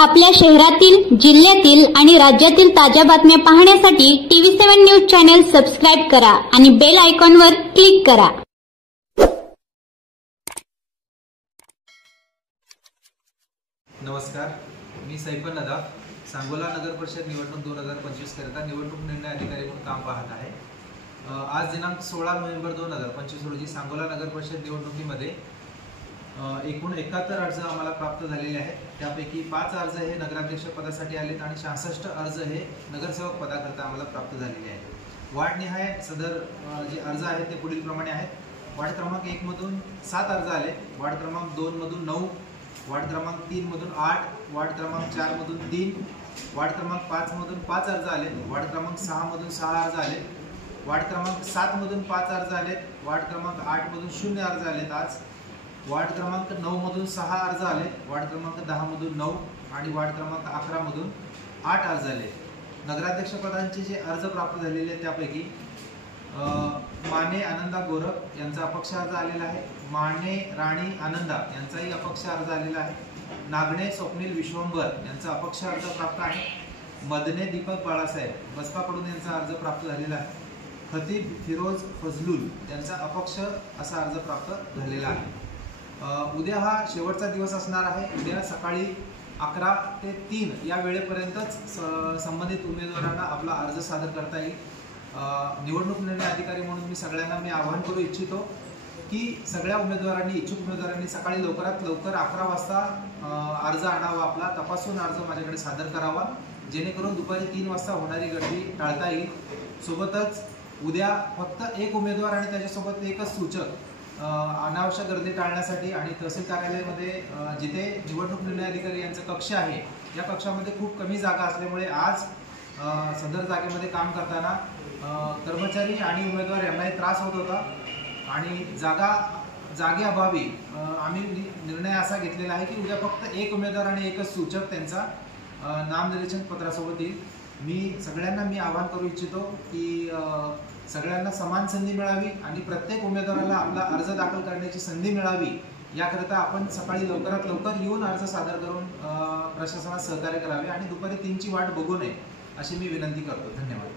आपल्या शहरातील, जिल्ह्यातील आणि राज्यातील ताज्या बातम्या पाहण्यासाठी TV7 न्यूज चॅनल सबस्क्राइब करा आणि बेल आयकॉनवर क्लिक करा। नमस्कार, मी सैफल नदाफ, सांगोला नगर परिषद निवडणूक 2025 करता निवडणूक निर्णय अधिकारी म्हणून काम पाहत आहे। आज दिनांक 16 नोव्हेंबर 2025 रोजी सांगोला नगर परिषद निवडणुकीमध्ये एकूण 71 अर्ज आम्हाला प्राप्त झालेले आहेत। त्यापैकी 5 अर्ज हे नगराध्यक्ष पदासाठी आलेत आणि 66 अर्ज हे नगरसेवक पदाकरता आम्हाला प्राप्त झालेले आहेत। वार्डनिहाय सदर जे अर्ज आहेत ते पुढील प्रमाणे आहेत। वार्ड क्रमांक 1 मधून 7 अर्ज आले, वार्ड क्रमांक 2 मधून 9, वार्ड क्रमांक 3 मधून 8, वार्ड क्रमांक 4 मधून 3, वार्ड क्रमांक 5 मधून 5 अर्ज आले, वार्ड क्रमांक 6 मधून 6 अर्ज आले, वार्ड क्रमांक 7 मधून 5 अर्ज आले, वार्ड क्रमांक 8 मधून 0 अर्ज आलेत आज, वार्ड क्रमांक 9 मधून 6 अर्ज आले, वार्ड क्रमांक 10 मधून 9 आणि वार्ड क्रमांक 11 मधून 8 अर्ज आले। नगराध्यक्ष पदांचे जे अर्ज प्राप्त झालेले आहेत त्यापैकी माने आनंदा गोरख यांचा अपक्ष अर्ज आलेला आहे, माने राणी आनंदा यांचाही अपक्ष अर्ज आलेला आहे, नागणे स्वप्नील विश्वंभर यांचा अपक्ष अर्ज प्राप्त आहे, मदने दीपक बाळासाहेब बसपाकडून यांचा अर्ज प्राप्त झालेला आहे, खतीब फिरोज फजलुल यांचा अपक्ष असा अर्ज प्राप्त झालेला आहे। उद्या हा शेवटचा दिवस असणार आहे। उद्या सकाळी 11 ते 3 या वेळेपर्यंतच संबंधित उमेदवारांना आपला अर्ज सादर करता येईल। निवडणूक निर्णय अधिकारी म्हणून मी सगळ्यांना आवाहन करू इच्छितो की सगळ्या उमेदवारांनी, इच्छुक उमेदवारांनी सकाळी लवकरात लवकर 11 वाजता अर्ज आणावा, आपला तपासून अर्ज माझ्याकडे सादर करावा, जेणेकरून दुपारी 3 वाजता होणारी गर्दी टाळता येईल। सोबतच उद्या फक्त एक उमेदवार आणि त्याच्यासोबत एकच सूचक अनावश्यक गर्दी टाळण्यासाठी आणि तहसील कार्यालयामध्ये जिथे निवडणूक निर्णय अधिकारी यांचा कक्ष आहे या कक्षामध्ये खूप कमी जागा असल्यामुळे आज सदर जागेमध्ये काम करताना कर्मचारी आणि उमेदवार यांनाही त्रास होत होता आणि जागेअभावी आम्ही निर्णय असा घेतलेला आहे की उद्या फक्त एक उमेदवार आणि एकच सूचक त्यांचा नामनिर्देशन पत्रासोबत येईल। मी सगळ्यांना आवाहन करू इच्छितो की सगळ्यांना समान संधी मिळावी आणि प्रत्येक उमेदवाराला आपला अर्ज दाखल करण्याची संधी मिळावी याकरता आपण सकाळी लवकरात लवकर येऊन अर्ज सादर करून प्रशासनास सहकार्य करावे आणि दुपारी 3ची वाट बघू नये अशी मी विनंती करतो। धन्यवाद।